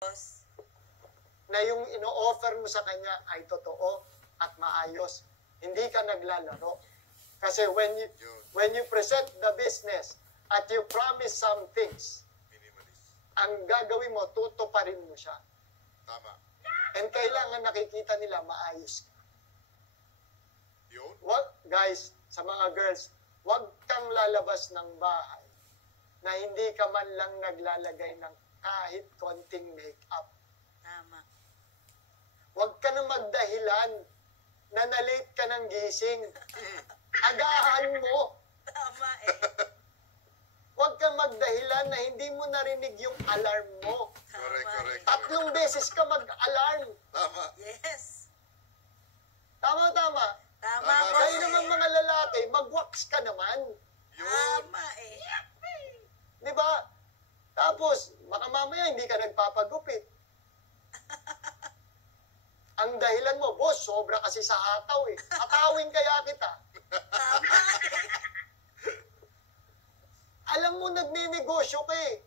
boss. Na yung ino-offer mo sa kanya ay totoo at maayos. Hindi ka naglalaro. Kasi when you present the business at you promise some things, ang gagawin mo, tutuparin mo siya. Tama. And kailangan nakikita nila maayos ka. Yun? Guys, sa mga girls, huwag kang lalabas ng bahay na hindi ka man lang naglalagay ng kahit konting makeup. Tama. Huwag ka na magdahilan na na-late ka ng gising. Agahan mo. Tama eh. Huwag kang magdahilan na hindi mo narinig yung alarm mo. Correct. 3 beses ka mag-alarm. Tama. Yes. Tama. Tama, boss. Kayo naman mga lalaki, mag-wax ka naman. Yun. Tama eh. Di ba? Tapos, baka mamaya hindi ka nagpapagupit. Ang dahilan mo, boss, sobra kasi sa hataw eh. Hatawin kaya kita. Tama eh. Alam mo, nagninegosyo ka eh.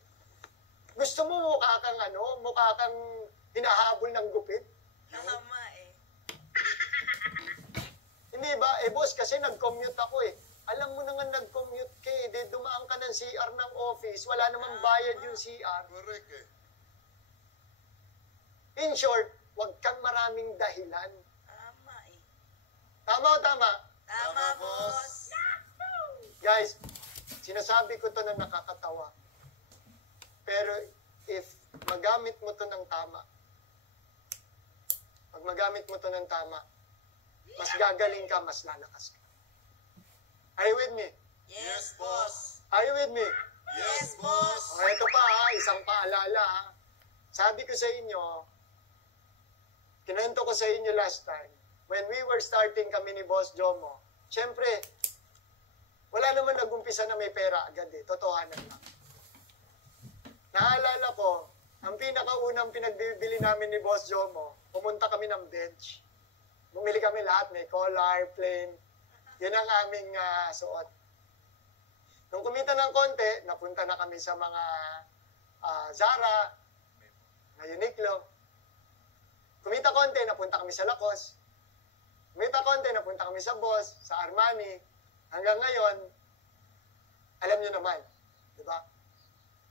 Gusto mo mukha kang hinahabol ng gupit? Tama eh. Hindi ba? Eh boss, kasi nag-commute ako eh. Alam mo na nga nag-commute ka eh. Di dumaan ka ng CR ng office. Wala namang bayad yung CR. Correct eh. In short, huwag kang maraming dahilan. Tama eh. Tama o tama? Tama, boss. Guys, sinasabi ko to na nakakatawa. Pero if magamit mo to ng tama, pag magamit mo to ng tama, mas gagaling ka, mas lalakas ka. Are you with me? Yes, boss. Are you with me? Yes, boss. O, ito pa ha, isang paalala ha. Sabi ko sa inyo, kinento ko sa inyo last time, when we were starting kami ni Boss Jomo, syempre, wala naman nag-umpisa na may pera agad eh. Totohanan lang. Naalala ko, ang pinakaunang pinagbibili namin ni Boss Jomo, pumunta kami ng bench. Bumili kami lahat, may collar, plain. Yun ang aming suot. Nung kumita ng konti, napunta na kami sa mga Zara, na Uniqlo. Kumita konti, napunta kami sa Lacoste. Kumita konti, napunta kami sa Boss, sa Armani. Hanggang ngayon, alam nyo naman, di ba?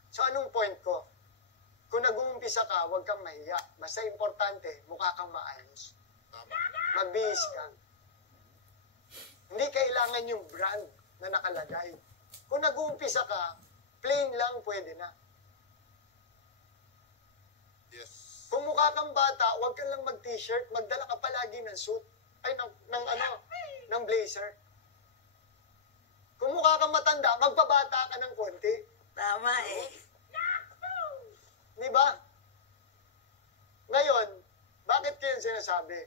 So anong point ko? Kung nag-uumpisa ka, huwag kang mahiya. Basta importante, mukha kang maayos. Tama. Magbihis ka. Hindi kailangan yung brand na nakalagay. Kung nag-uumpisa ka, plain lang pwede na. Yes. Kung mukha kang bata, huwag ka lang mag-t-shirt, magdala ka palagi ng suit. Ay, ng blazer. Kung mukha kang matanda, magpabata ka ng konti. Tama eh. Di ba? Ngayon, bakit ko yun sinasabi?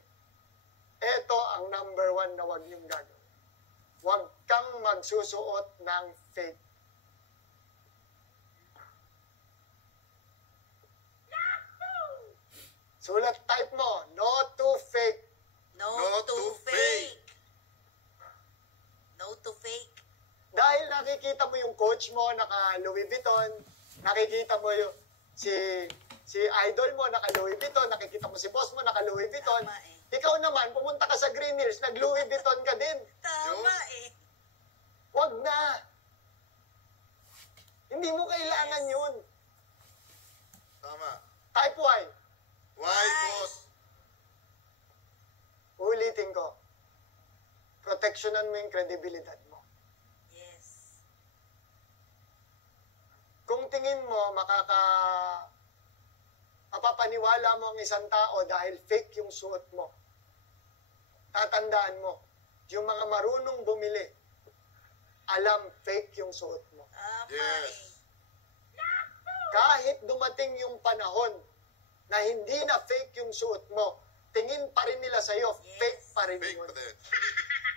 Ito ang number 1 na huwag niyong gagawin. Huwag kang magsusuot ng fake. Sulat type mo, no to fake. No to fake. No to fake. Dahil nakikita mo yung coach mo, naka Louis Vuitton, nakikita mo yung si idol mo, naka Louis Vuitton, nakikita mo si boss mo, naka Louis Vuitton. Tama eh. Ikaw naman, pumunta ka sa Green Hills, nag Louis Vuitton ka din. Tama eh. Wag na. Hindi mo kailangan yun. Tama. Type Y. Why, boss? Ulitin ko. Proteksyonan mo yung kredibilidad mo. Yes. Kung tingin mo, mapapaniwala mo ang isang tao dahil fake yung suot mo, tatandaan mo, yung mga marunong bumili, alam fake yung suot mo. Tama Yes. eh. Kahit dumating yung panahon na hindi na fake yung suot mo, tingin pa rin nila sa'yo, Yes. fake pa rin Fake yun. pa din.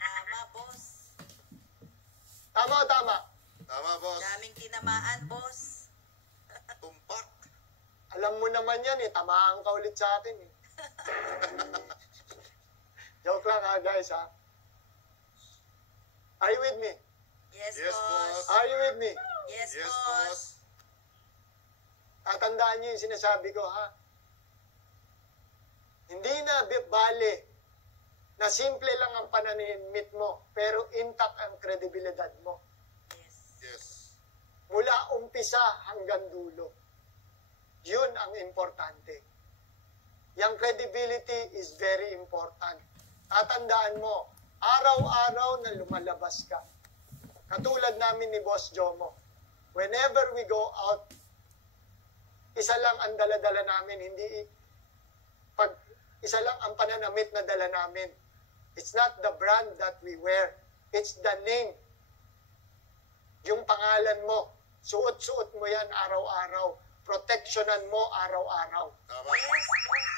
Tama, boss. Tama o tama? Tama, boss. Daming tinamaan, boss. Tumpak. Alam mo naman yan eh, tamaan ka ulit sa akin eh. Joke lang ha guys ha. Are you with me? Yes, Yes, boss. boss. Are you with me? Yes, Yes, boss. boss. Tatandaan niyo yung sinasabi ko ha. Hindi na bale na simple lang ang pananimit mo, pero intact ang kredibilidad mo. Yes. Yes. Mula umpisa hanggang dulo. Yun ang importante. Yung credibility is very important. Tatandaan mo, araw-araw na lumalabas ka. Katulad namin ni Boss Jomo. Whenever we go out, isa lang ang dala-dala namin, isa lang ang pananamit na dala namin. It's not the brand that we wear. It's the name. Yung pangalan mo. Suot-suot mo yan araw-araw. Protectionan mo araw-araw. Tama. Yes, boss.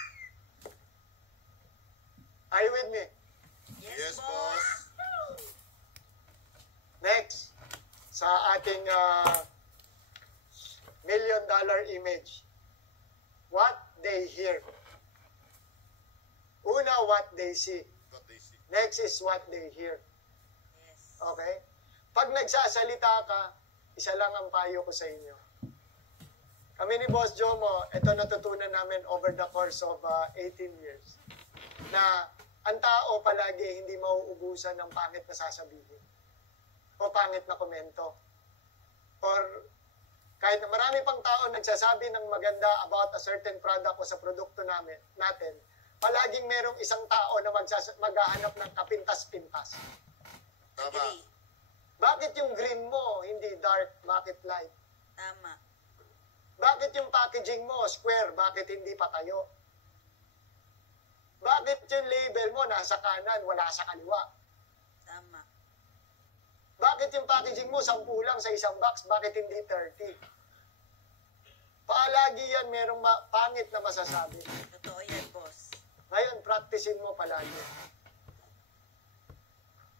Are you with me? Yes, boss. Next, sa ating $1 million image. What they hear. Una, what they see. What they see. Next is what they hear. Yes. Okay? Pag nagsasalita ka, isa lang ang payo ko sa inyo. Kami ni Boss Jomo, ito natutunan namin over the course of 18 years, na ang tao palagi hindi mauubusan ng pangit na sasabihin o pangit na komento. Or kahit na marami pang tao nagsasabi ng maganda about a certain product o sa produkto natin, palaging merong isang tao na maghahanap ng kapintas-pintas. Tama. Agree. Bakit yung green mo hindi dark, bakit light? Tama. Bakit yung packaging mo square, bakit hindi patayo? Bakit yung label mo nasa kanan, wala sa kaliwa? Tama. Bakit yung packaging mo 10 lang sa isang box, bakit hindi 30? Palagi yan merong pangit na masasabi. Totoo yan, boss. Ngayon, practicein mo palagi.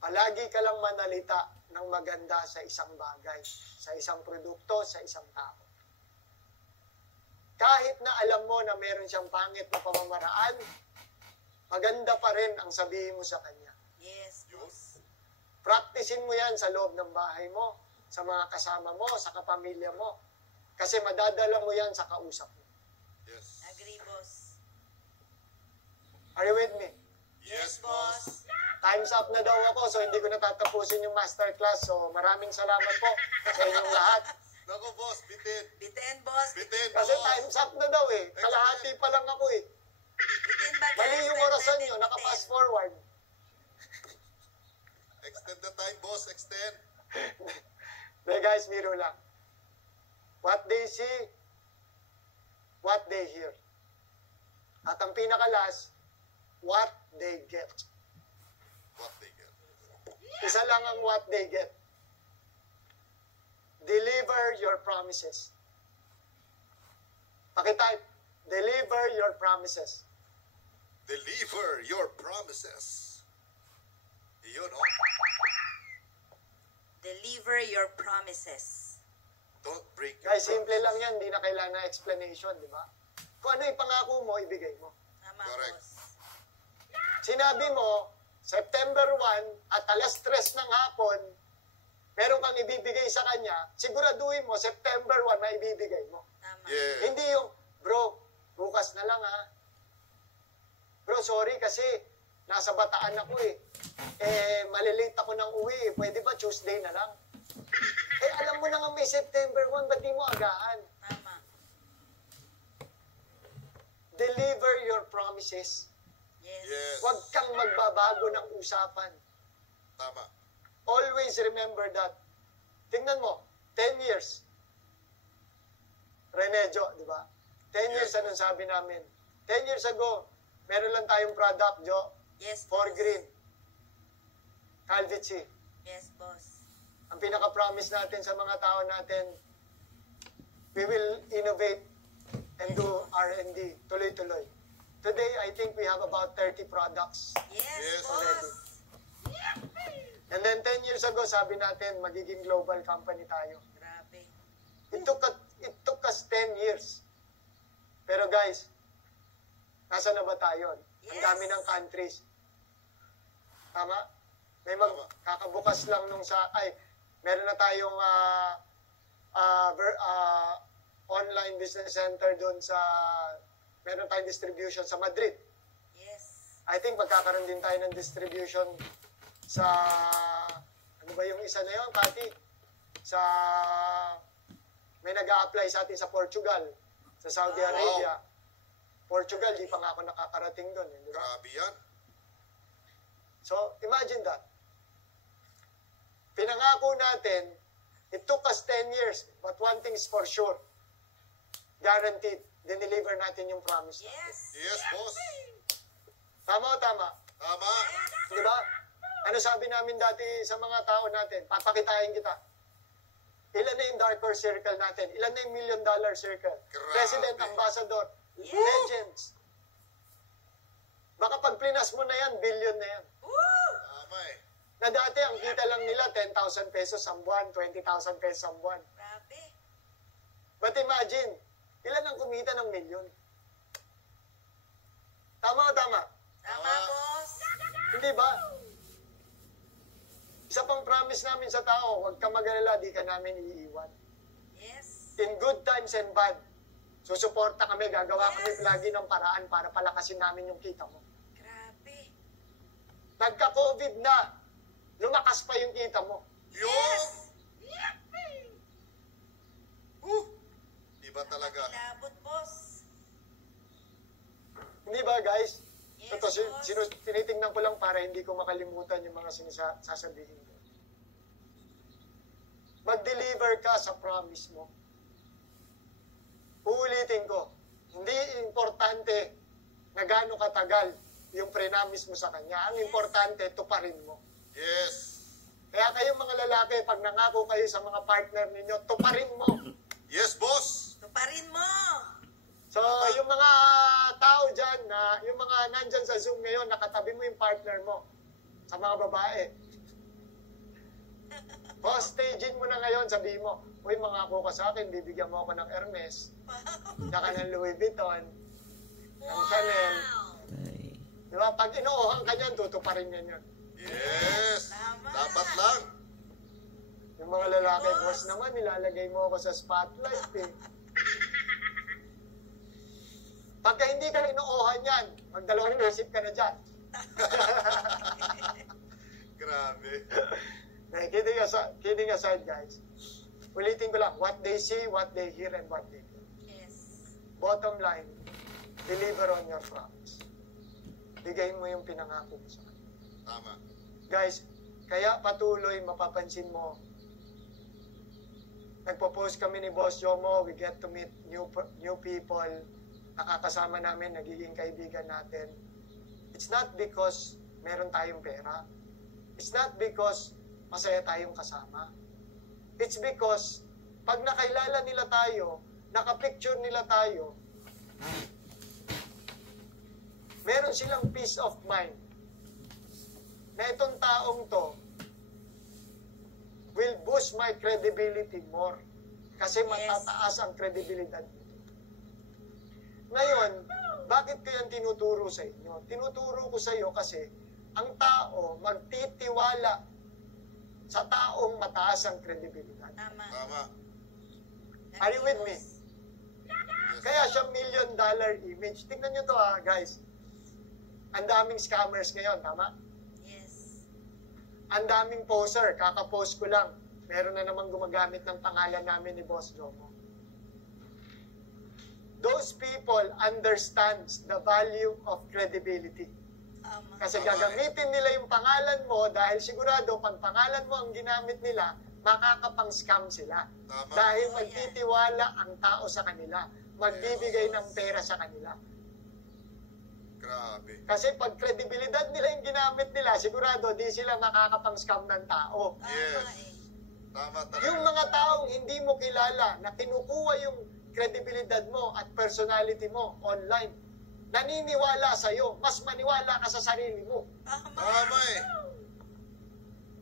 Palagi ka lang manalita ng maganda sa isang bagay, sa isang produkto, sa isang tao. Kahit na alam mo na meron siyang pangit na pamamaraan, maganda pa rin ang sabihin mo sa kanya. Yes, boss. Practicein mo yan sa loob ng bahay mo, sa mga kasama mo, sa kapamilya mo. Kasi madadala mo yan sa kausap mo. Yes. Agree, boss. Are you with me? Yes, boss. Time's up na daw ako, so hindi ko natatapusin yung masterclass. So maraming salamat po sa inyong lahat. Naku, boss, bitin. Bitin, boss. Bitin, Kasi boss. time's up na daw eh. Kalahati pa lang ako eh. Bitin ba, guys? Mali yung orasan nyo, naka-fast forward. Extend the time, boss. Extend. Hey guys, biro lang. What they see, what they hear. At ang pinakalas, what they get. What they get. Isa lang ang what they get. Deliver your promises. Pakitype, deliver your promises. Deliver your promises. Iyon, oh. Deliver your promises. Don't break your Guys, simple promises. lang yan, hindi na kailangan ng explanation, di ba? Kung ano yung pangako mo, ibigay mo. Tama, Correct. boss. Sinabi mo, September 1 at alas 3 ng hapon, meron kang ibibigay sa kanya, siguraduhin mo, September 1 na ibibigay mo. Tama. Yeah. Hindi yung, bro, bukas na lang ha. Bro, sorry kasi nasa Bataan ako eh. Malilate ako ng uwi eh. Pwede ba Tuesday na lang? Alam mo na nga may September 1, ba't di mo agahan? Tama. Deliver your promises. Yes. Yes. Huwag kang magbabago ng usapan. Tama. Always remember that. Tingnan mo, 10 years. Renejo, di ba? 10 years, Yes. anong sabi namin? 10 years ago, meron lang tayong product, Jo, Yes, for boss. green. Calvit C. Yes, boss. Ang pinaka-promise natin sa mga tao natin, we will innovate and do R&D, tuloy-tuloy. Today, I think we have about 30 products. Yes, Yes, boss. And then 10 years ago, sabi natin, magiging global company tayo. Grabe. It took us 10 years. Pero guys, nasa na ba tayo? Ang Yes. dami ng countries. Tama? May Tama. kakabukas lang nung meron na tayong online business center doon sa, meron tayong distribution sa Madrid. I think magkakaroon din tayo ng distribution sa, ano ba yung isa na yun, Pati? Sa, may nag-a-apply sa atin sa Portugal, sa Saudi Arabia. Portugal, di pa nga ako nakakarating doon. Di ba? Grabe yan. So, imagine that. Pinangako natin, it took us 10 years, but one thing is for sure, guaranteed, dineliver natin yung promise. Yes. Yes, boss. Tama o tama? Tama. Di ba? Ano sabi namin dati sa mga tao natin? Papakitain kita. Ilan na yung dark horse circle natin? Ilan na yung $1 million circle? Grabe. President, ambassador, Yeah. legends. Baka pag plinas mo na yan, billion na yan. Woo! Tama eh. Na dati, ang kita lang nila, 10,000 pesos ang buwan, 20,000 pesos ang buwan. Grabe. But imagine, ilan ang kumita ng milyon? Tama o tama? Tama, boss. Hindi ba? Isa pang promise namin sa tao, huwag ka mag-alala, di ka namin iiwan. Yes. In good times and bad, susuporta kami, gagawa kami lagi ng paraan para palakasin namin yung kita mo. Grabe. Nagka-COVID na, lumakas pa yung kita mo. Yun. Iba talaga. Inabot, boss. Hindi ba, guys? Yes, Ito, boss. tinitingnan ko lang para hindi ko makalimutan yung mga sasabihin ko. Mag-deliver ka sa promise mo. Uulitin ko, hindi importante na gaano katagal yung pre-promise mo sa kanya. Ang importante, tuparin mo. Yes. Kaya kayong mga lalaki, pag nangako kayo sa mga partner ninyo, tuparin mo. Yes, boss. Tuparin mo. So, yung mga tao dyan, yung mga nandyan sa Zoom ngayon, nakatabi mo yung partner mo sa mga babae. Hostaging mo na ngayon, sabi mo, uy, mangako ka sa akin, bibigyan mo ako ng Hermes, saka ng Louis Vuitton, ng Chanel. Di ba? Pag inuuhan ka niyan, tutuparin niyan yun. Yes. Tama. Dapat lang. Yung mga lalaki, boss naman, nilalagay mo ako sa spotlight eh. Pagka hindi ka inuuhan yan, magdalawang isip ka na dyan. Grabe. Kidding aside, guys. Ulitin ko lang, what they see, what they hear, and what they do. Yes. Bottom line, deliver on your promise. Bigay mo yung pinangako mo sa kanya. Tama. Guys, kaya patuloy mapapansin mo, nagpo-post kami ni Boss Jomo, we get to meet new people, nakakasama namin, nagiging kaibigan natin. It's not because meron tayong pera. It's not because masaya tayong kasama. It's because pag nakailala nila tayo, nakapicture nila tayo, meron silang peace of mind na itong taong to will boost my credibility more. Kasi matataas ang kredibilidad nito. Ngayon, bakit ko yan tinuturo sa inyo? Tinuturo ko sa iyo kasi ang tao magtitiwala sa taong mataas ang kredibilidad. Tama. Tama. Are you with me? Yes. Kaya siya $1 million image. Tingnan nyo to guys. Ang daming scammers ngayon, tama? Yes. Ang daming poser, kakapost ko lang. Meron na namang gumagamit ng pangalan namin ni Boss Jomo. Those people understands the value of credibility. Tama. Kasi gagamitin nila yung pangalan mo dahil sigurado pag pangalan mo ang ginamit nila, makakapang-scam sila. Tama. Dahil Oh, yeah. magtitiwala ang tao sa kanila. Magbibigay ng pera sa kanila. Grabe. Kasi pag kredibilidad nila yung ginamit nila, sigurado di sila makakapang-scam ng tao. Tama Yes. eh. Tama Yung talaga. mga taong hindi mo kilala na kinukuha yung kredibilidad mo at personality mo online, naniniwala sa'yo, mas maniwala ka sa sarili mo. Tama. Tama eh.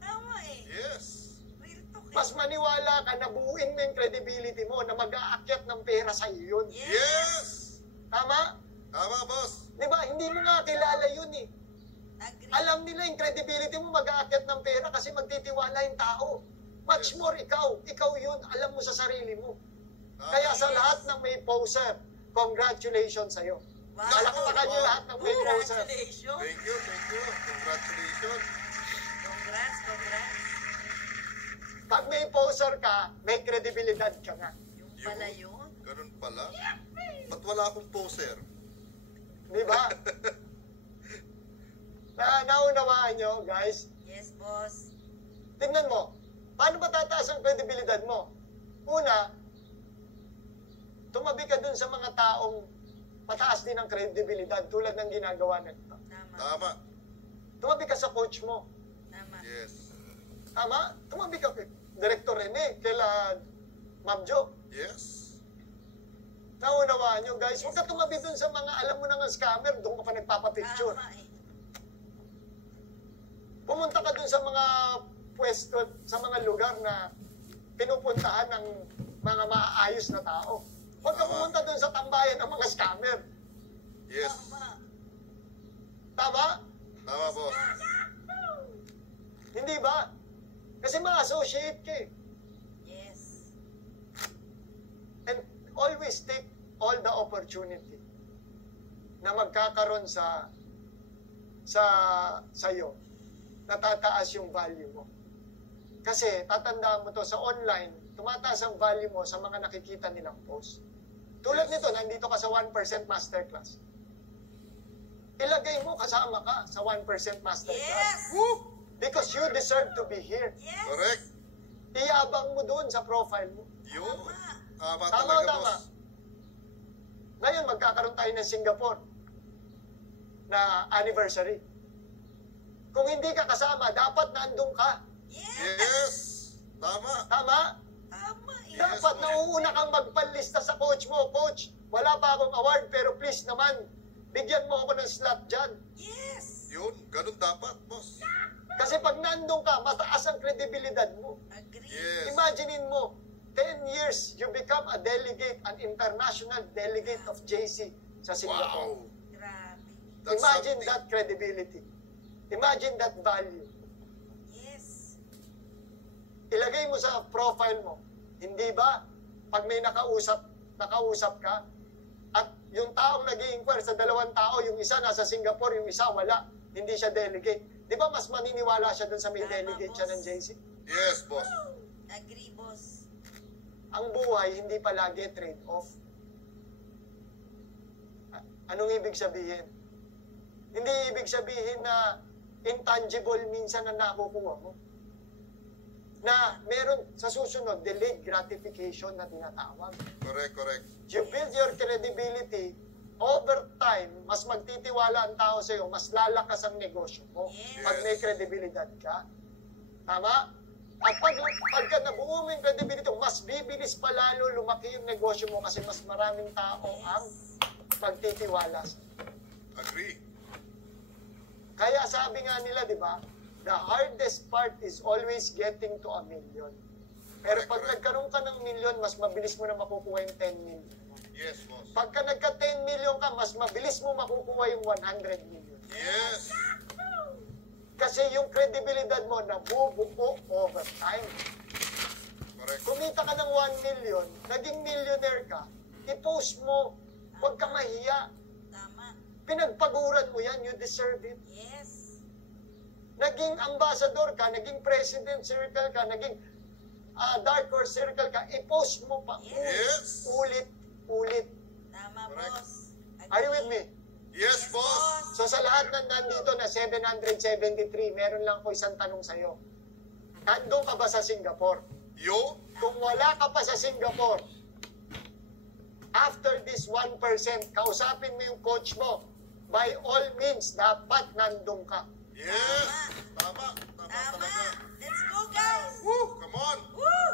Tama eh. Yes. Real talk eh. Mas maniwala ka na buuin mo yung credibility mo na mag-aakyat ng pera sa iyo yun. Yes. Tama? Tama, boss. Di ba? Hindi mo nga kilala yun eh. Agree. Alam nila yung credibility mo mag-aakyat ng pera kasi magtitiwala yung tao. Much more ikaw. Ikaw yun. Alam mo sa sarili mo. Tama. Kaya sa lahat ng may poser, congratulations sa'yo. Wow. Palakpakan niyo lahat ng may poser. Congratulations. Thank you, thank you. Congratulations. Congrats, congrats. Pag may poser ka, may kredibilidad ka nga. Yung pala yun. Ganun pala. Ba't wala akong poser? Di ba? Naunawaan nyo, guys? Yes, boss. Tingnan mo, paano ba tataas ang kredibilidad mo? Una, tumabi ka dun sa mga taong mataas din ang kredibilidad tulad ng ginagawa nito. Tama. Tama. Tumabi ka sa coach mo. Tama. Yes. Tama? Tumabi ka kay Director Rene, kila Ma'am Jo. Yes. Naunawaan nyo, guys. Huwag ka tumabi dun sa mga alam mo nang scammer, doon ka pa nagpapapicture. Tama eh. Pumunta ka dun sa mga pwesto, sa mga lugar na pinupuntahan ng mga maayos na tao. Huwag ka Tama. pumunta dun sa tambayan ng mga scammer. Yes. Tama. Tama? Tama, boss. Hindi ba? Kasi ma-associate ka eh. Yes. And always take all the opportunity na magkakaroon sa'yo, natataas yung value mo. Kasi, tatandaan mo to, sa online, tumataas ang value mo sa mga nakikita nilang post. Tulad nito, nandito ka sa 1% masterclass. Ilagay mo, kasama ka sa 1% masterclass. Yes. Woo! Because you deserve to be here. Yes. Correct. Iyabang mo doon sa profile mo. Yun. Tama Tama o talaga, tama? boss. Ngayon, magkakaroon tayo ng Singapore na anniversary. Kung hindi ka kasama, dapat nandun ka. Yes. Yes. Tama. Tama? Tama eh. Yes, Dapat correct. nauuna kang magpalista sa coach mo. Coach, wala pa akong award, pero please naman, bigyan mo ako ng slot dyan. Yes. Yun. Ganun dapat, boss. Kasi pag nandun ka, mataas ang kredibilidad mo. Agree. Yes. Imaginein mo, 10 years, you become a delegate, an international delegate of JC sa Singapore. Wow. Grabe. That's Imagine something. that credibility. Imagine that value. Yes. Ilagay mo sa profile mo. Hindi ba? Pag may nakausap ka, at yung taong nag-i-inquire sa dalawang tao, yung isa nasa Singapore, yung isa wala, hindi siya delegate. Di ba mas maniniwala siya dun sa may Tama, delegate siya boss. ng JC? Yes, boss. Agree, boss. Ang buhay, hindi palagi trade-off. Anong ibig sabihin? Hindi ibig sabihin na intangible minsan na nakukuha mo. Na meron sa susunod, delayed gratification na tinatawag. Correct, correct. You build your credibility, over time, mas magtitiwala ang tao sa'yo, mas lalakas ang negosyo mo. Yes. Pag may credibility ka. Tama? At pagka nabuo mo yung credibility, mas bibilis pa lalo lumaki yung negosyo mo kasi mas maraming tao ang magtitiwala sa'yo. Agree. Kaya sabi nga nila, di ba, the hardest part is always getting to 1 million. Pero pag Correct. nagkaroon ka ng million, mas mabilis mo na makukuha yung 10 million. Yes, boss. Pagka nagka 10 million ka, mas mabilis mo makukuha yung 100 million. Yes. Kasi yung kredibilidad mo nabubuo over time. Correct. Kumita ka ng 1 million, naging millionaire ka, i-post mo, huwag ka mahiya. Tama. Pinagpaguran mo yan, you deserve it. Yes. Naging ambassador ka, naging president circle ka, naging dark horse circle ka, i-post mo pa. Yes. Ulit, ulit. Tama, Correct. boss. Are you with me? Yes, boss. So sa lahat ng nandito na 773, meron lang ko isang tanong sa'yo. Nandun ka ba sa Singapore? Yo. Kung wala ka pa sa Singapore, after this 1%, kausapin mo yung coach mo. By all means, dapat nandun ka. Yes. Tama. Tama Tama. talaga. Let's go, guys. Woo! Come on. Woo!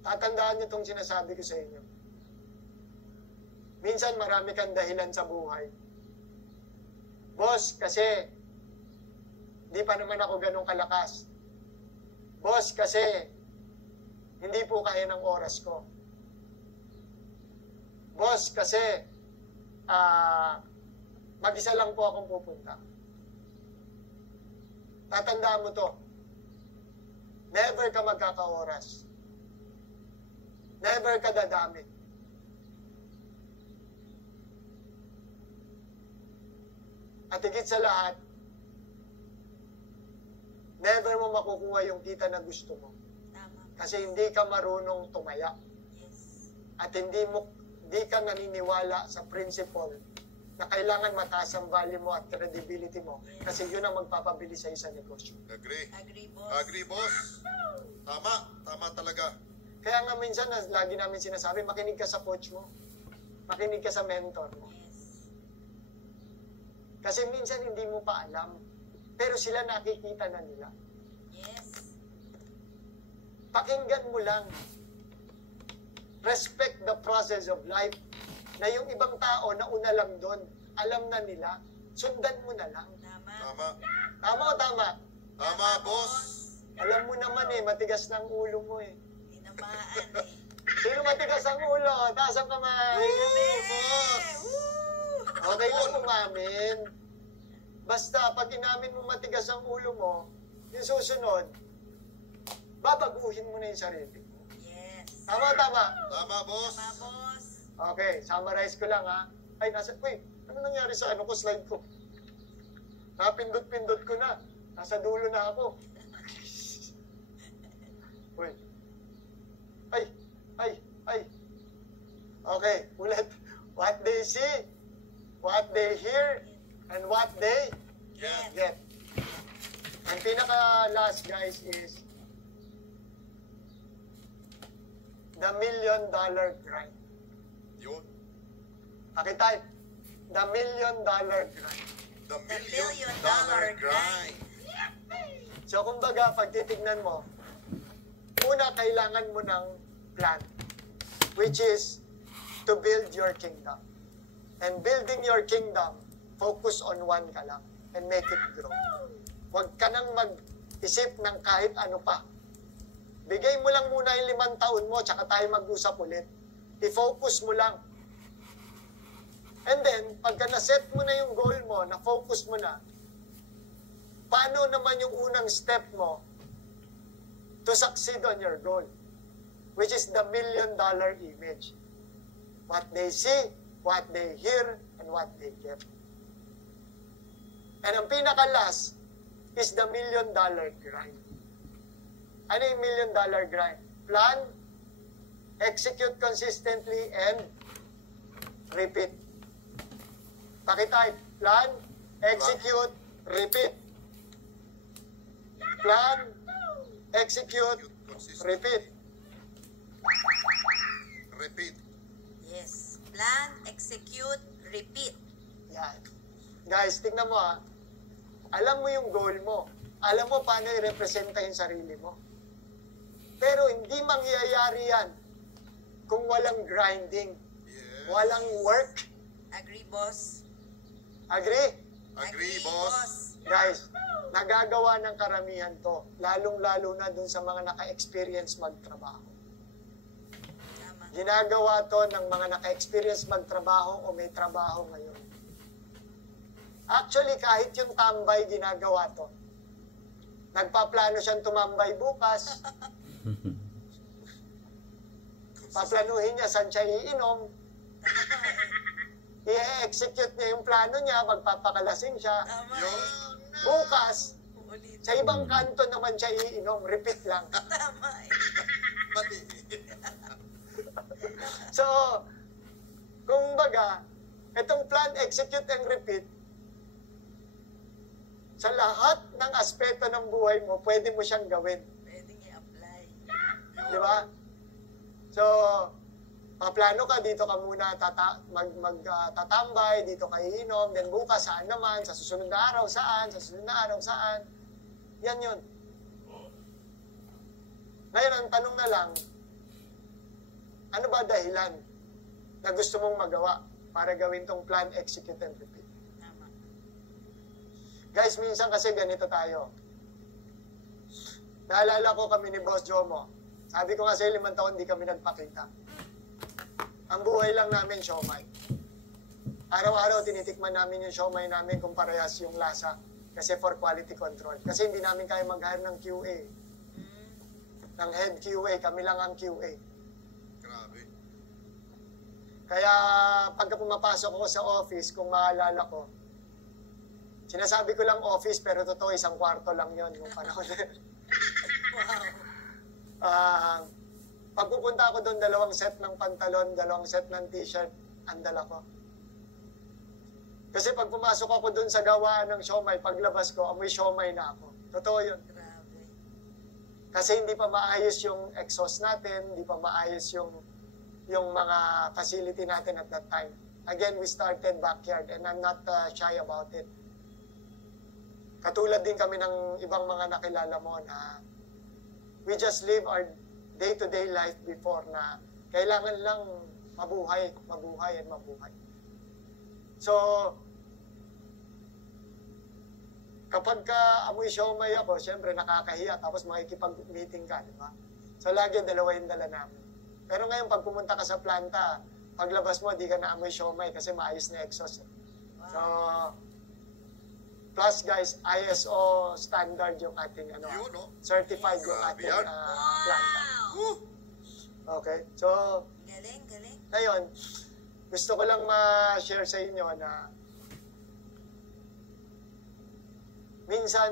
Tatandaan niyo itong sinasabi ko sa inyo. Minsan marami kang dahilan sa buhay. Boss, kasi di pa naman ako ganun kalakas. Boss, kasi hindi po kaya ng oras ko. Boss, kasi mag-isa lang po akong pupunta. Tatandaan mo to. Never ka magkaka-oras. Never ka dadami. At higit sa lahat, never mo makukuha yung kita na gusto mo. Tama. Kasi hindi ka marunong tumaya. Yes. At hindi ka naniniwala sa principle na kailangan mataas ang value mo at credibility mo. Kasi yun ang magpapabili sa isang negosyo. Agree. Agree, boss. Agree, boss. Tama. Tama talaga. Kaya nga minsan, lagi namin sinasabi, makinig ka sa coach mo. Makinig ka sa mentor mo. Yes. Kasi minsan hindi mo pa alam. Pero sila nakikita na nila. Yes. Pakinggan mo lang. Respect the process of life. Na yung ibang tao na una lang doon, alam na nila, sundan mo na lang. Tama. Tama. Tama o tama? Tama, boss. Alam mo naman matigas ng ulo mo Tinamaan eh. Sino matigas ang ulo? Taas ang kamay. Boss. Okay lang umamin. Basta pag inamin mo matigas ang ulo mo, yung susunod, babaguhin mo na yung sarili mo. Yes. Tama, tama. Tama, boss. Tama, boss. Okay, summarize ko lang ha. Ay, ano nangyari sa slide ko? Napindot-pindot ko na. Nasa dulo na ako. Uy. Ay. Okay, ulit. What they see, what they hear, and what they Yes. get. Ang pinaka-last, guys, is the $1 million grind. Yun. Pakitype, the $1 million grind. The The million $1 dollar million grind. So, kumbaga, pag titignan mo, una, kailangan mo ng plan, which is to build your kingdom. And building your kingdom, focus on one ka lang and make it grow. Huwag ka nang mag-isip ng kahit ano pa. Bigay mo lang muna yung 5 taon mo, tsaka tayo mag-usap ulit. I-focus mo lang. And then, pagka na-set mo na yung goal mo, na-focus mo na, paano naman yung unang step mo to succeed on your goal? Which is the $1 million image. What they see, what they hear, and what they get. And ang pinaka-last is the $1 million grind. Ano yung $1 million grind? Plan, execute consistently, and repeat. Pakitype. Plan, execute, repeat. Plan, execute, repeat. Repeat. Yes. Plan, execute, repeat. Yan. Guys, tignan mo ha. Alam mo yung goal mo. Alam mo paano i-representa yung sarili mo. Pero hindi mangyayari yan kung walang grinding, Yes. walang work. Agree, boss. Agree? Agree, boss. Guys, nagagawa ng karamihan to, lalong-lalo na dun sa mga naka-experience magtrabaho. Tama. Ginagawa to ng mga naka-experience magtrabaho o may trabaho ngayon. Actually, kahit yung tambay, ginagawa to. Nagpaplano siyang tumambay bukas. Paplanuhin niya saan siya iinom. I-execute niya yung plano niya, magpapakalasing siya. Tama. Yun. Bukas, Ulit. sa ibang kanto naman siya iinom. Repeat lang. Tama eh. Mali. So, kung baga, itong plan, execute, and repeat, sa lahat ng aspeto ng buhay mo, pwede mo siyang gawin. Pwedeng i-apply. Di ba? So, paplano ka, dito ka muna tatambay, dito ka iinom, then bukas saan naman, sa susunod na araw saan, sa susunod na araw saan. Yan yun. Ngayon, ang tanong na lang, ano ba dahilan na gusto mong magawa para gawin tong plan, execute, and repeat? Tama. Guys, minsan kasi ganito tayo. Naalala ko kami ni Boss Jomo. Sabi ko kasi 5 taon di kami nagpakita. Ang buhay lang namin, siomay. Araw-araw tinitikman namin yung siomay namin kung parehas yung lasa. Kasi for quality control. Kasi hindi namin kaya mag-hire ng QA. Ng head QA, kami lang ang QA. Grabe. Kaya pagka pumapasok ako sa office, kung maalala ko, Sinasabi ko lang office, pero totoo, isang kwarto lang yon nung panahon. Wow. Pag pupunta ako doon, 2 set ng pantalon, 2 set ng t-shirt, ang dala ko. Kasi pag pumasok ako doon sa gawaan ng siomay, paglabas ko, amoy siomay na ako. Totoo yun. Grabe. Kasi hindi pa maayos yung exhaust natin, hindi pa maayos yung mga facility natin at that time. Again, we started backyard and I'm not shy about it. Katulad din kami ng ibang mga nakilala mo na we just live our day-to-day life before na kailangan lang mabuhay, mabuhay, and mabuhay. So, kapag ka amoy siomay ako, syempre nakakahiya, tapos makikipag-meeting ka, di ba? So, lagi 2 yung dala namin. Pero ngayon, pag pumunta ka sa planta, paglabas mo, di ka na amoy siomay kasi maayos na exhaust. So, plus guys, ISO standard yung ating Yun, no? certified yung Grabe ating yan. planta. Wow. Okay? So, Galing, galing. ngayon, gusto ko lang ma-share sa inyo na minsan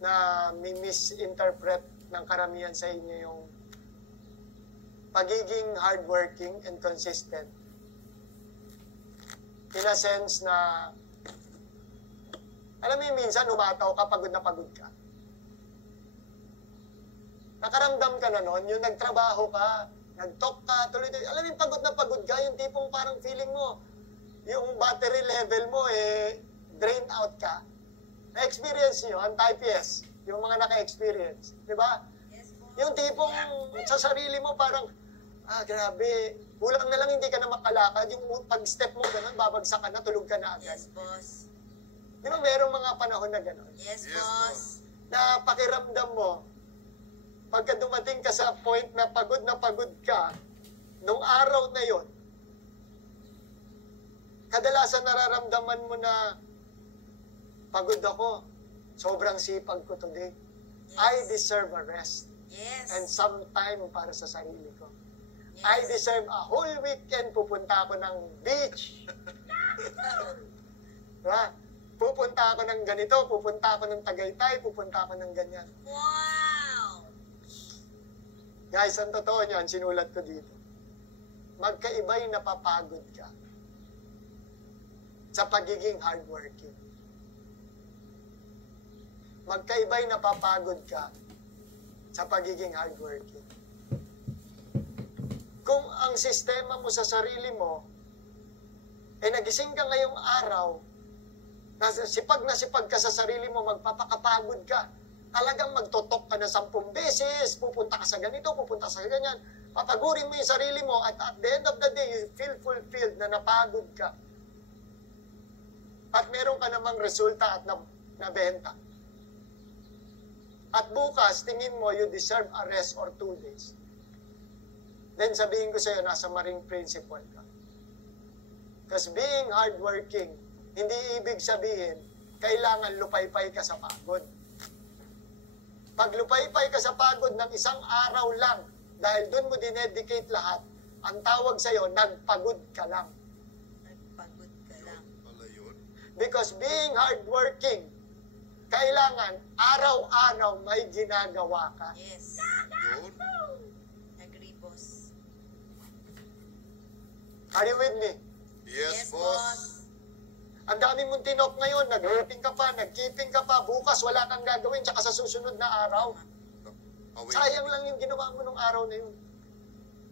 na may misinterpret ng karamihan sa inyo yung pagiging hardworking and consistent. In a sense na, alam mo yung minsan umataw ka, pagod na pagod ka. Nakaramdam ka na nun, yung nagtrabaho ka, nag-talk ka, tuloy-tuloy. Alam mo yung pagod na pagod ka, yung tipong parang feeling mo, yung battery level mo, drain out ka. Na-experience nyo, ang type yes, yung mga naka-experience. Di ba? Yes po. Yung tipong sa sarili mo parang, grabe, kulang na lang hindi ka na makalakad. Yung pag-step mo ganun, babagsak ka na, tulog ka na agad. Yes, boss. Di ba merong mga panahon na ganun? Yes, Yes, boss. Na pakiramdam mo, pagka dumating ka sa point na pagod ka, nung araw na yon, kadalasan nararamdaman mo na, pagod ako, sobrang sipag ko today. Yes. I deserve a rest Yes. and some time para sa sarili ko. Yes. I deserve a whole weekend, pupunta ako ng beach. Diba? Pupunta ako ng ganito, pupunta ako ng Tagaytay, pupunta ako ng ganyan. Wow. Guys, ang totoo niyan, sinulat ko dito. Magkaiba'y napapagod ka sa pagiging hardworking. Magkaiba'y napapagod ka sa pagiging hardworking. Kung ang sistema mo sa sarili mo, nagising ka ngayong araw, sipag na sipag ka sa sarili mo, magpapakapagod ka, talagang magtotok ka na 10 beses, pupunta ka sa ganito, pupunta ka sa ganyan, papagurin mo yung sarili mo, at the end of the day, you feel fulfilled na napagod ka. At meron ka namang resulta at nabenta. At bukas, tingin mo, you deserve a rest or 2 days. Then sabihin ko sa'yo, nasa marine principle ka. Because being hardworking, hindi ibig sabihin, kailangan lupaypay ka sa pagod. Pag lupaypay ka sa pagod ng isang araw lang, dahil dun mo dinedicate lahat, ang tawag sa'yo, nagpagod ka lang. Nagpagod ka lang. Pala yun. Because being hardworking, kailangan araw-araw may ginagawa ka. Yes. Yun. Agree, boss. Are you with me? Yes, boss. Ang dami mong tinok ngayon, nag-working ka pa, nag-keeping ka pa, bukas wala kang gagawin, tsaka sa susunod na araw. Away. Sayang lang yung ginawa mo nung araw na yun.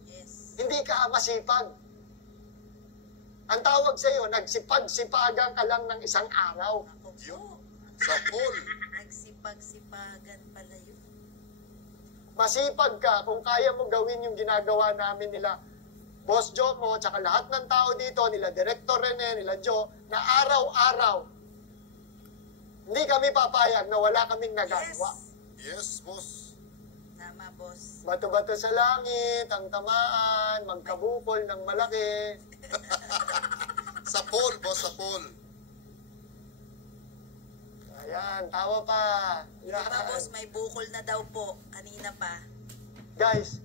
Yes. Hindi ka masipag. Ang tawag sa iyo, nagsipag-sipagan ka lang ng isang araw. Ako po. Yun. Sa pool. Nagsipag-sipagan pala yun. Masipag ka kung kaya mo gawin yung ginagawa namin nila Boss Joe mo, tsaka lahat ng tao dito, nila Director Rene, nila Joe, na araw-araw, hindi kami papayag na wala kaming nagagawa. Yes, boss. Tama, boss. Bato-bato sa langit, ang tamaan, magkabukol ng malaki. Sa pool, boss, sa pool. Ayan, tawa pa. Di ba, boss, may bukol na daw po. Kanina pa. Guys,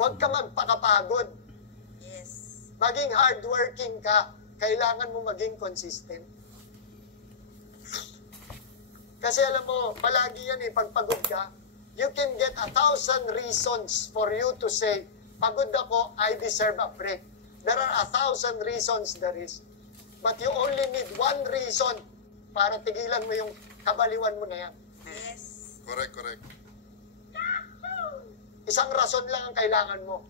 huwag ka magpakapagod. Yes. Maging hardworking ka, kailangan mo maging consistent. Kasi alam mo, palagi yan pag pagod ka, you can get 1,000 reasons for you to say, pagod ako, I deserve a break. There are 1,000 reasons there is. But you only need one reason para tigilan mo yung kabaliwan mo na yan. Yes. Correct, correct. Isang rason lang ang kailangan mo.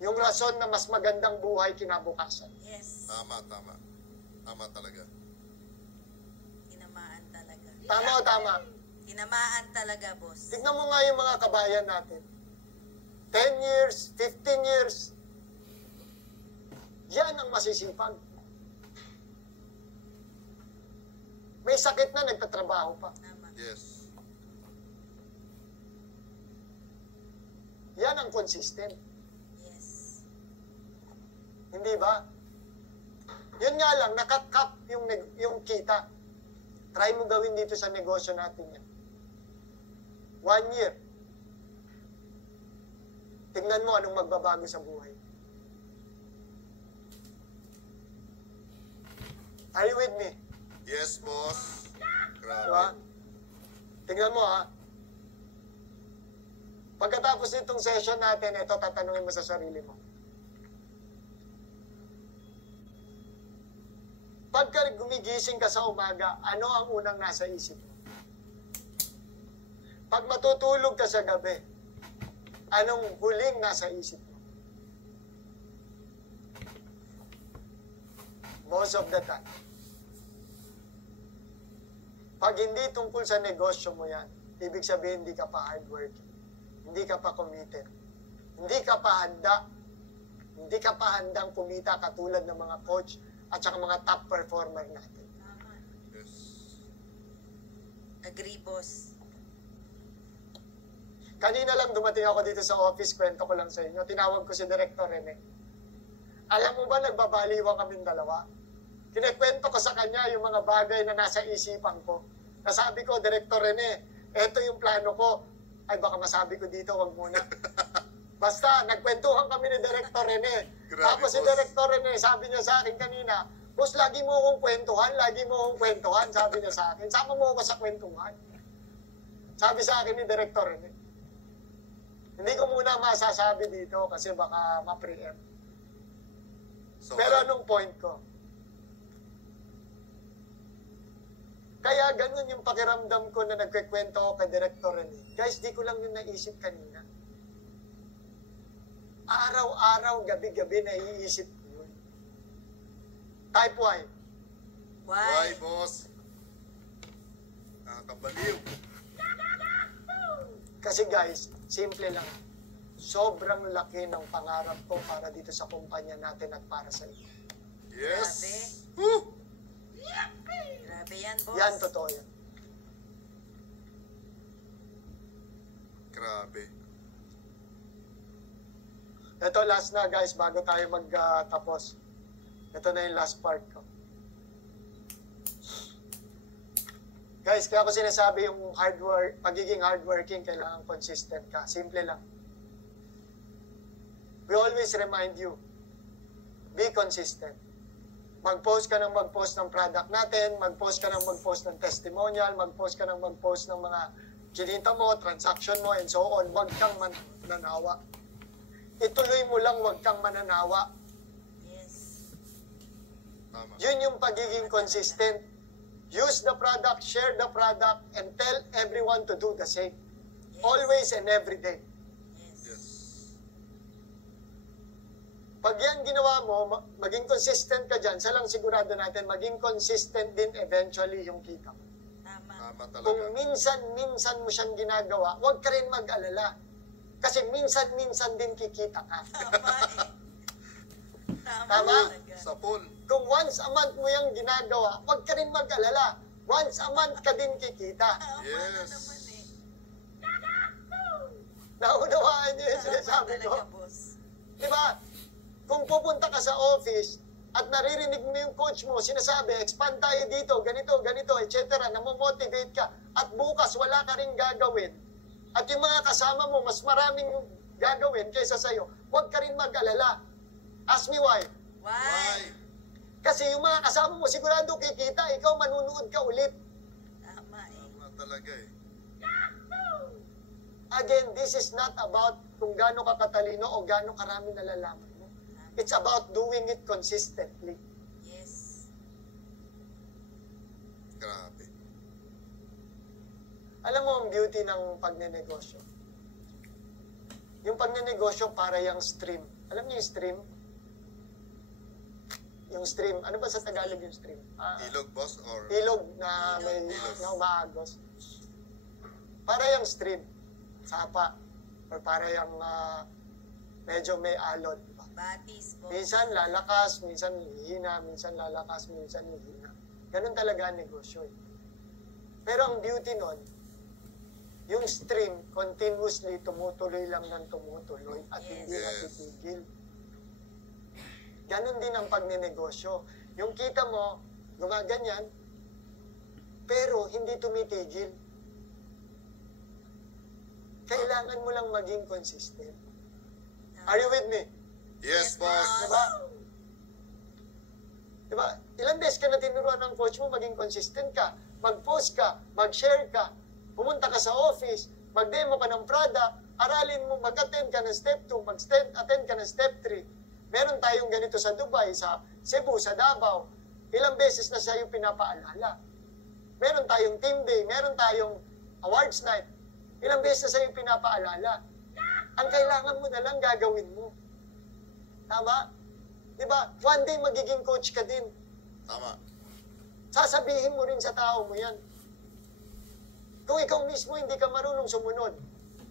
Yung rason na mas magandang buhay kinabukasan. Yes. Tama, tama. Tama talaga. Tinamaan talaga. Tama o tama? Tinamaan talaga, boss. Tignan mo nga yung mga kabayan natin. 10 years, 15 years. Yan ang masisipag. May sakit na nagtatrabaho pa. Tama. Yes. Yan ang consistent. Yes. Hindi ba? Yun nga lang, nakakap yung kita. Try mo gawin dito sa negosyo natin yan. 1 year. Tingnan mo anong magbabago sa buhay. Are you with me? Yes, boss. Grabe. Diba? Tingnan mo ha. Pagkatapos nitong session natin, ito tatanungin mo sa sarili mo. Pagka gumigising ka sa umaga, ano ang unang nasa isip mo? Pag matutulog ka sa gabi, anong huling nasa isip mo? Most of the time. Pag hindi tungkol sa negosyo mo yan, ibig sabihin hindi ka pa hardworking. Hindi ka pa committed. Hindi ka pa handa. Hindi ka pa handang kumita katulad ng mga coach at saka mga top performer natin. Tama. Yes. Agree, boss. Kanina lang dumating ako dito sa office, kwento ko lang sa inyo. Tinawag ko si Director Rene. Alam mo ba, nagbabaliwan kaming dalawa? Kinikwento ko sa kanya yung mga bagay na nasa isipan ko. Nasabi ko, Director Rene, eto yung plano ko. Ay, baka masabi ko dito, wag muna. Basta, nagkwentuhan kami ni Director Rene. Grabe, Tapos si boss. Director Rene, sabi niya sa akin kanina, boss, lagi mo akong kwentuhan, lagi mo akong kwentuhan, sabi niya sa akin. Sama mo ako sa kwentuhan. Sabi sa akin ni Director Rene. Hindi ko muna masasabi dito kasi baka ma-preempt. So, Pero anong point ko? Kaya ganun yung pakiramdam ko na nagkikwento ako kay Director Rene. Guys, di ko lang yun naisip kanina. Araw-araw, gabi-gabi naiisip ko yun. Type Y. why, boss? Nakakabaliw. Kasi guys, simple lang. Sobrang laki ng pangarap ko para dito sa kumpanya natin at para sa inyo. Yes. Grabe. Woo! Grabe yan, boss. Yan, totoo yan. Grabe. Ito, last na guys, bago tayo magtapos. Ito na yung last part ko. Guys, kaya ko sinasabi yung pagiging hardworking, kailangan consistent ka. Simple lang. We always remind you, be consistent. Mag-post ka ng mag-post ng product natin, mag-post ka ng mag-post ng testimonial, mag-post ka ng mag-post ng mga kinita mo, transaction mo, and so on. Huwag kang mananawa. Ituloy mo lang, huwag kang mananawa. Yes. Tama. Yun yung pagiging consistent. Use the product, share the product, and tell everyone to do the same. Yes. Always and every day. Yes. Yes. Pag yan ginawa mo, maging consistent ka dyan, sa lang sigurado natin, maging consistent din eventually yung kita mo. Tama. Tama Kung talaga. minsan mo siyang ginagawa, huwag ka rin mag-alala. Kasi minsan din kikita ka. Tama eh. Tama, Tama? talaga. Sa pool. Kung once a month mo yung ginagawa, huwag ka rin mag-alala. Once a month ka din kikita. Tama na Yes. naman eh. Naunawaan niyo yung Tama sinasabi ko? talaga, boss. Di ba? Kung pupunta ka sa office at naririnig mo yung coach mo, sinasabi, expand tayo dito, ganito, etc. Namomotivate ka. At bukas wala ka rin gagawin. At yung mga kasama mo, mas maraming gagawin kaysa sa'yo. Huwag ka rin mag-alala. Ask me why. Why? Kasi yung mga kasama mo, sigurado kikita, ikaw manunood ka ulit. Tama eh. Tama talaga eh. Again, this is not about kung gaano ka katalino o gaano karami nalalaman mo. It's about doing it consistently. Yes. Grabe. Alam mo ang beauty ng pagnenegosyo? Yung pagnenegosyo para yung stream. Alam niyo yung stream? Yung stream. Ano ba sa Tagalog yung stream? Ilog, boss, or... Ilog na may Ilog. na umaagos. Para yung stream. Sapa. Or para yung medyo may alon. Batis po. Minsan lalakas, minsan hihina, minsan lalakas, minsan hihina. Ganun talaga ang negosyo eh. Pero ang beauty nun, yung stream continuously tumutuloy lang ng tumutuloy at hindi Yes. natitigil. Ganun din ang pagnenegosyo. Yung kita mo, gumaganyan, pero hindi tumitigil. Kailangan mo lang maging consistent. Are you with me? Yes, boss. Diba? Diba? Ilang beses ka na tinuruan ng coach mo, maging consistent ka. Mag-post ka, mag-share ka, pumunta ka sa office, mag-demo ka ng product, aralin mo, mag-attend ka ng step 2, mag-attend ka ng step 3. Meron tayong ganito sa Dubai, sa Cebu, sa Davao. Ilang beses na sa'yo pinapaalala. Meron tayong team day, meron tayong awards night. Ilang beses na sa'yo pinapaalala. Ang kailangan mo na lang gagawin mo. Tama? Diba? One day magiging coach ka din. Tama. Sasabihin mo rin sa tao mo yan. Kung ikaw mismo hindi ka marunong sumunod,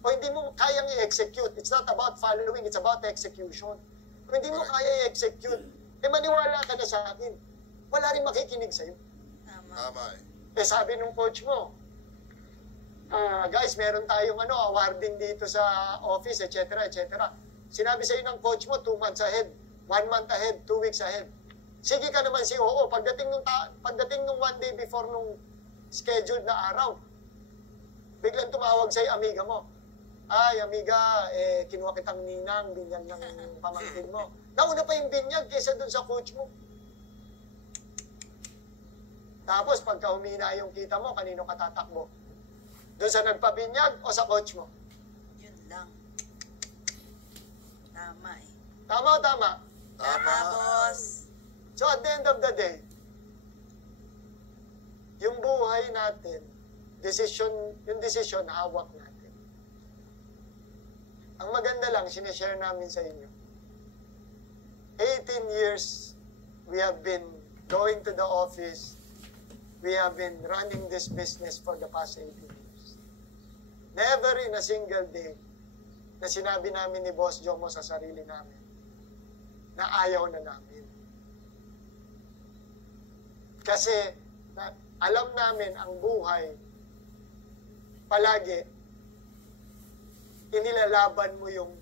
o hindi mo kayang i-execute, it's not about following, it's about execution. Kung hindi mo kaya i-execute, maniwala ka na sa akin. Wala rin makikinig sa'yo. Tama. Tama eh. Sabi nung coach mo, guys, meron tayong awarding dito sa office, etc., etc. Sinabi sa'yo ng coach mo, 2 months ahead, 1 month ahead, 2 weeks ahead. Sige ka naman si oo. Pagdating nung 1 day before nung scheduled na araw, biglang tumawag sa'yo amiga mo. Ay, amiga, kinuha kitang ninang, binyag ng pamangkin mo. Nauna pa yung binyag kaysa dun sa coach mo. Tapos, pagka humina yung kita mo, kanino ka tatakbo? Doon sa nagpabinyag o sa coach mo? Yun lang. Tama eh. Tama o tama? Tama, boss. So at the end of the day, yung buhay natin, yung decision, hawak natin. Ang maganda lang, sinishare namin sa inyo. 18 years, we have been going to the office. We have been running this business for the past 18 years. Never in a single day na sinabi namin ni Boss Jomo sa sarili namin na ayaw na namin. Kasi alam namin ang buhay palagi inilalaban mo yung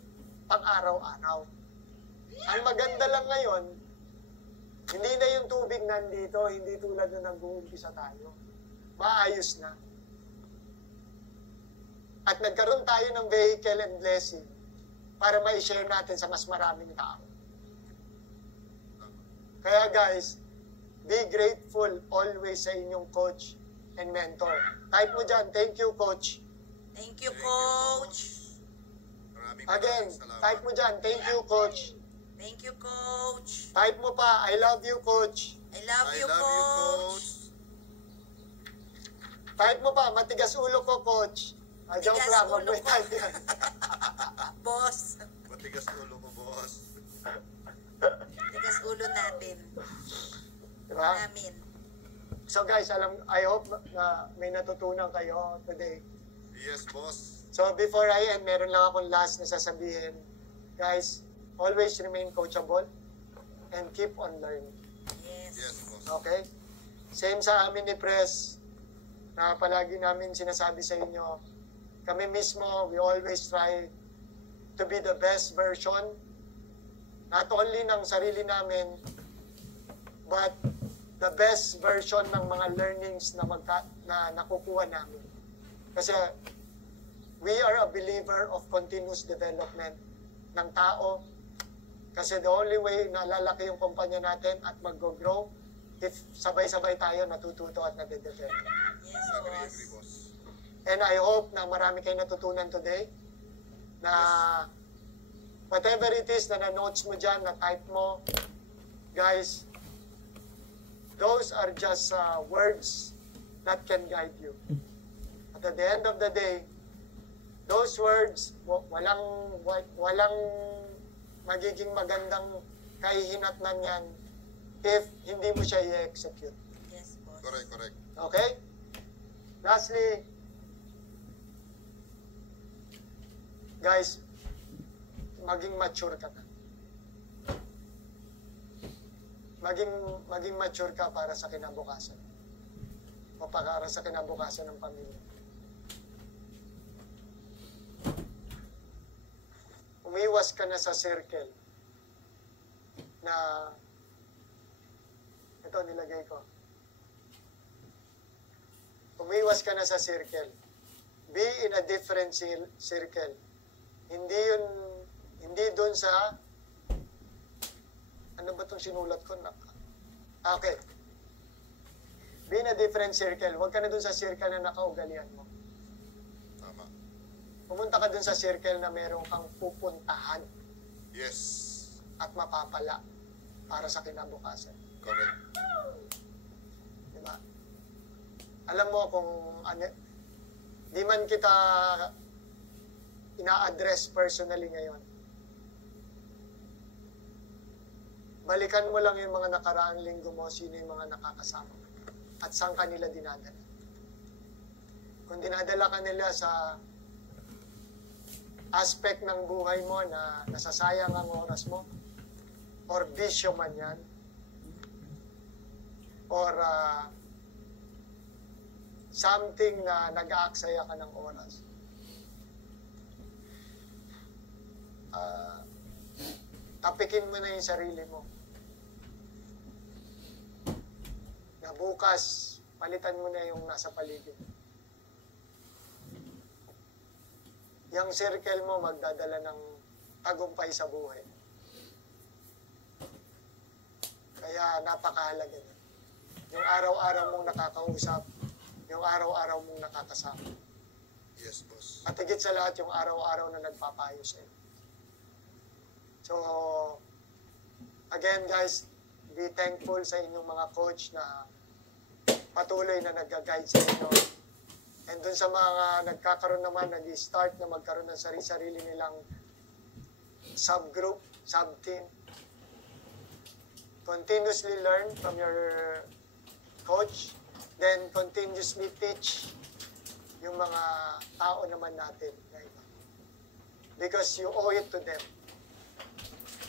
pang-araw-araw. Ang maganda lang ngayon, hindi na yung tubig nandito, hindi tulad na nag-uumpisa tayo. Maayos na. At nagkaroon tayo ng vehicle and blessing para ma-share natin sa mas maraming tao. Kaya guys, be grateful always sa inyong coach and mentor. Type mo dyan, thank you, coach. Thank you, coach. Maraming Again, salamat. type mo dyan, thank you, coach. Thank you, coach. Type mo pa, I love you, coach. I love I you, love you, coach. Type mo pa, matigas ulo ko, coach. Joke Matigas lang, ulo mag-may ko. type yan. Boss. Matigas ulo ko, boss. Tigas ulo natin. Diba? Namin. So guys, I hope na may natutunan kayo today. Yes, boss. So before I end, meron lang akong last na sasabihin. Guys, always remain coachable and keep on learning. Yes. Yes, boss. Okay? Same sa amin ni Press, na palagi namin sinasabi sa inyo, kami mismo, we always try to be the best version, not only ng sarili namin, but the best version ng mga learnings na nakukuha namin. Kasi we are a believer of continuous development ng tao, Kasi the only way na lalaki yung kumpanya natin at mag-grow if sabay-sabay tayo natututo at nade-develop. Yes, Agree, boss. boss. And I hope na marami kayong natutunan today na whatever it is na na-notes mo dyan, na-type mo, guys, those are just words that can guide you. At the end of the day, those words, walang magiging magandang kahihinatnan yan if hindi mo siya i-execute. Yes, boss. Correct. Okay? Lastly, guys, maging mature ka na. Maging mature ka para sa kinabukasan. O para sa kinabukasan ng pamilya. Umiwas ka na sa circle na ito nilagay ko. Umiwas ka na sa circle. Be in a different circle. Hindi doon sa ano ba itong sinulat ko? Okay. Be in a different circle. Huwag ka na doon sa circle na nakaugalian mo. Tama. Pumunta ka doon sa circle na meron kang pupuntahan Yes. at mapapala para sa kinabukasan. Correct. Diba? Alam mo kung ano, di man kita ina-address personally ngayon. Balikan mo lang yung mga nakaraang linggo mo, sino yung mga nakakasama at saan kanila dinadala. Kung dinadala ka nila sa aspect ng buhay mo na nasasayang ang oras mo, or bisyo man yan, or something na nag-aaksaya ka ng oras. Tapikin mo na yung sarili mo. Na bukas, palitan mo na yung nasa paligid. Yung circle mo magdadala ng tagumpay sa buhay. Kaya napakahalaga na. Yung araw-araw mong nakakausap, yung araw-araw mong nakakasama. Yes, boss. At higit sa lahat, yung araw-araw na nagpapayo sa'yo. So, again guys, be thankful sa inyong mga coach na patuloy na nag-guide sa inyo. And dun sa mga nagkakaroon naman, nag-start na magkaroon ng sarili-sarili nilang subgroup, sub-team. Continuously learn from your coach, then continuously teach yung mga tao naman natin. Because you owe it to them.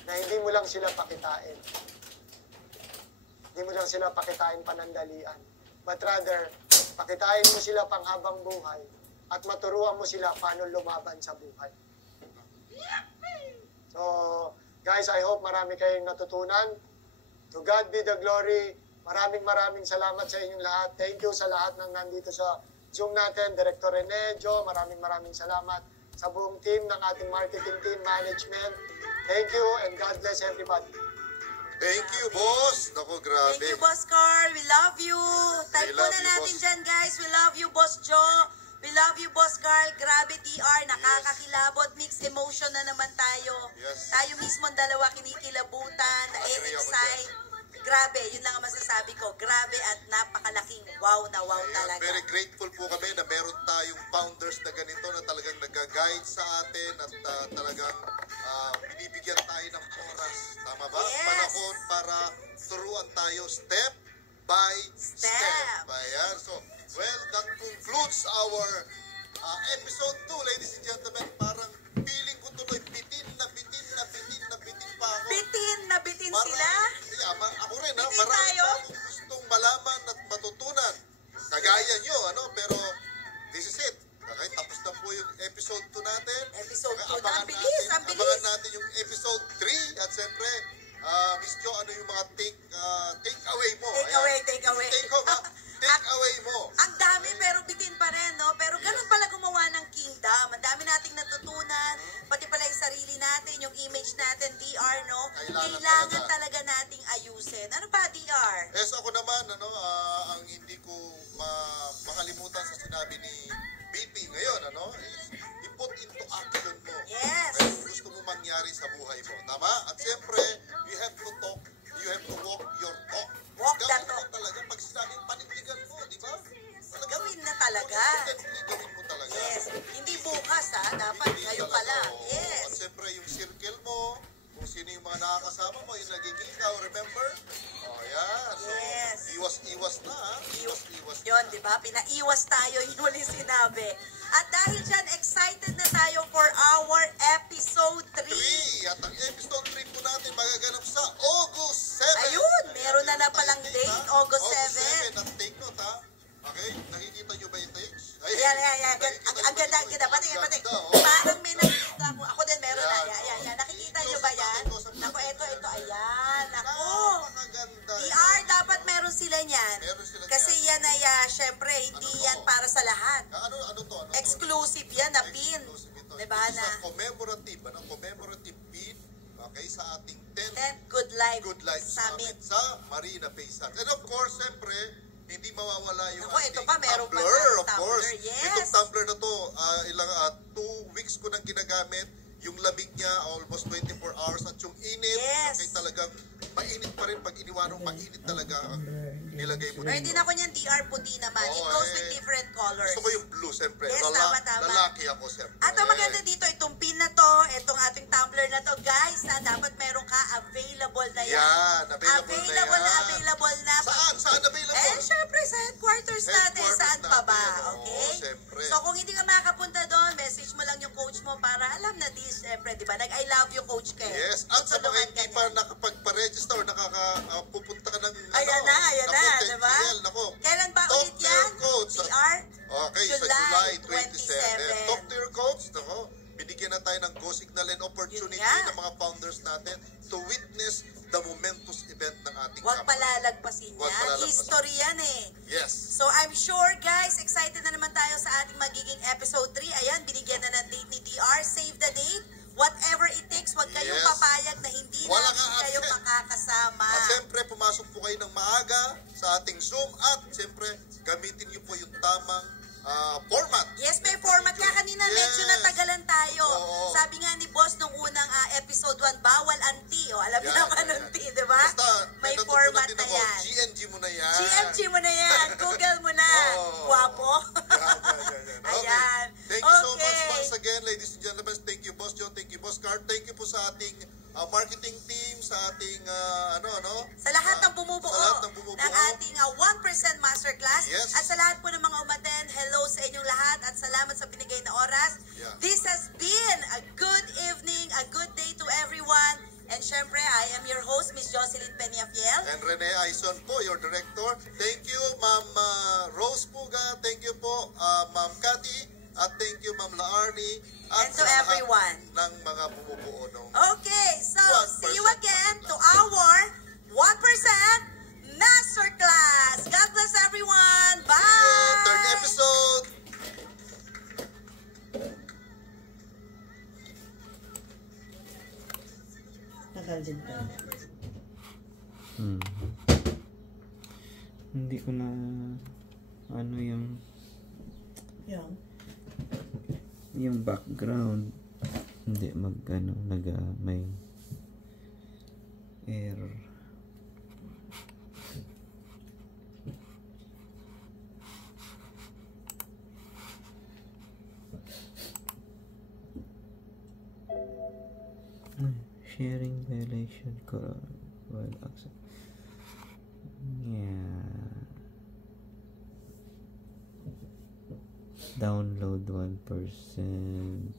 Na hindi mo lang sila pakitain. Hindi mo lang sila pakitain panandalian. But rather, pakitain mo sila panghabang buhay at maturuan mo sila paano lumaban sa buhay. So, guys, I hope marami kayong natutunan. To God be the glory. Maraming salamat sa inyong lahat. Thank you sa lahat ng nandito sa Zoom natin. Director Rene, Joe, maraming salamat sa buong team ng ating marketing team, management. Thank you and God bless everybody. Thank you, boss. Naku, grabe. Thank you, Boss Carl. We love you. Type We po love na you, natin boss. dyan, guys. We love you, Boss Joe. We love you, Boss Carl. Grabe, TR. Nakakakilabot. Mixed emotion na naman tayo. Yes. Tayo mismo dalawa kinikilabutan, Agree ako na-excite. Grabe, yun lang ang masasabi ko. Grabe at napakalaking wow na wow talaga. Very grateful po kami na meron tayong founders na ganito na talagang nag-guide sa atin at talagang binibigyan tayo ng oras. Tama ba? Yes. Panahon para turuan tayo step by step. Ayan. So, well, that concludes our episode 2, ladies and gentlemen. Parang feeling ko tuloy bitin pa ako. Bitin na bitin Parang, sila. yeah, ako rin, Bitin marami tayo. pa akong gustong malaman at matutunan. Kagaya nyo, pero this is it. Okay, tapos na po yung episode 2 natin. Episode 2 na. Abangan Ang bilis, ang Abangan bilis. natin yung episode 3. At siyempre, Miss Jo, ano yung mga take away mo? Take away, take away. Take home, take away mo. Ang dami pero bitin pa rin, no? Pero ganun pala gumawa ng kingdom. Ang dami nating natutunan, pati pala yung sarili natin, yung image page natin, DR, no? Kailangan Kailangan talaga nating ayusin. Ano pa, DR? Yes, ako naman, ang hindi ko makalimutan sa sinabi ni BP ngayon, is i-put into action mo. Yes. Kung gusto mo mangyari sa buhay mo. Tama? At siyempre, you have to walk your talk. Walk the Gawin talk. mo talaga. Pag sinabing panindigan mo, di ba? Gawin na talaga. Gawin mo talaga. Yes. Hindi bukas, ha? Dapat Hindi ngayon talaga, pa lang. oo. Yes. At siyempre, yung circle mo, kung sino yung mga nakakasama mo, yung naging ikaw, remember? Yan. So, Yes. iwas na, ha? Iwas Yun, di ba? Pinaiwas tayo, yun ulit sinabi. At dahil dyan, excited na tayo for our episode 3. 3. At ang episode 3 po natin magaganap sa August 7. Ayun, meron na palang date, August 7. At take note, ha? Okay, nakikita nyo ba yung takes? Yan. Ang ganda. Pati. Parang may nakikita ko. Ako din meron na. Yan. Nakikita nyo ba yan? Naku, ito. Ayan. Naku. Napakaganda. DR, dapat meron sila niyan. Meron sila Kasi niyan. yan ay, syempre, hindi Ano to? yan para sa lahat. Ano to? Exclusive yan na pin. Exclusive ito. Diba Ito na? sa commemorative pin, okay, sa ating 10th 10th Good Life, Good Life Summit sa Marina Bay Sands. And of course, siyempre, hindi mawawala yung Naku, ito pa, meron pa tumbler, tayong of course. tumbler, yes. Itong tumbler na to, 2 weeks ko nang ginagamit. Yung lamig niya, almost 24 hours. At yung init, Yes. okay, talagang mainit pa rin. Pag iniwanong mainit talaga ang nilagay mo Pwede dito. na ko niyan DR puti naman. It Oo, goes with different colors. Gusto ko yung blue, siyempre. Yes, tama. Lalaki ako, siyempre. At ang maganda dito, itong pin na to, itong ating tumbler na to, guys, na dapat meron ka, available na yan. Yan, available na yan. Available na. Saan available? Syempre sa headquarters natin, Headquarters saan pa ba? natin, oo, Okay? syempre. So kung hindi ka makakapunta doon, message mo lang yung coach mo para alam na di, syempre, di ba? Nag-I love you, coach Ken. Yes, at sa mga Tutulungan hindi ka pa niya. nakapagpa-register, pupunta ka ng Ayan na, di ba? Nako. Kailan ba Talk ulit to yan? your coach. DR? Okay, sa July July 27. 27. Talk to your coach. Nako, binigyan na tayo ng go signal and opportunity Yun nga. ng mga founders natin to witness the momentous event ng ating Huwag company. palalagpasin Huwag yan. palalagpasin. History yan eh. Yes. So I'm sure guys, excited na naman tayo sa ating magiging episode 3. Ayan, binigyan na ng date ni DR. Save the date. Whatever it takes, huwag kayong Yes. papayag na hindi Walang namin kayo absent. makakasama. At siyempre, pumasok po kayo ng maaga sa ating Zoom at siyempre, gamitin niyo po yung tamang format. Yes, may format ka. Kanina medyo Yes. natagalan tayo. Oo. Sabi nga ni boss nung unang episode 1, bawal anti. O, alam niyo Yan, naman yan. anti, di ba? Basta, May natutunan format din na ako, yan. GNG mo na yan. GMG mo na yan. Google mo na. Oo. Guwapo. Yan. Okay. Ayan. Thank you so much Okay. once again, ladies and gentlemen. Thank you, Boss John. Thank you, Boss Carl. Thank you po sa ating marketing team, sa ating, Sa lahat ng bumubuo, Sa lahat ng bumubuo. ng ating 1% masterclass. Yes. At sa lahat po ng mga umaten, hello sa inyong lahat at salamat sa binigay na oras. Yeah. This has been a good evening, a good day to everyone. And syempre, I am your host, Miss Jocelyn Peñafiel. And Rene Aison po, your director. Thank you, Ma'am Rose Puga. Thank you po, Ma'am Cathy. At thank you, Ma'am Laarni. At And to sa lahat everyone. ng mga bumubuo ng Okay, so 1% see you again to our 1% masterclass. God bless everyone. Bye! third episode. Tagal din pa. Hindi ko na ano yung background hindi may error. Sharing violation while accept. Yeah. Download 1%.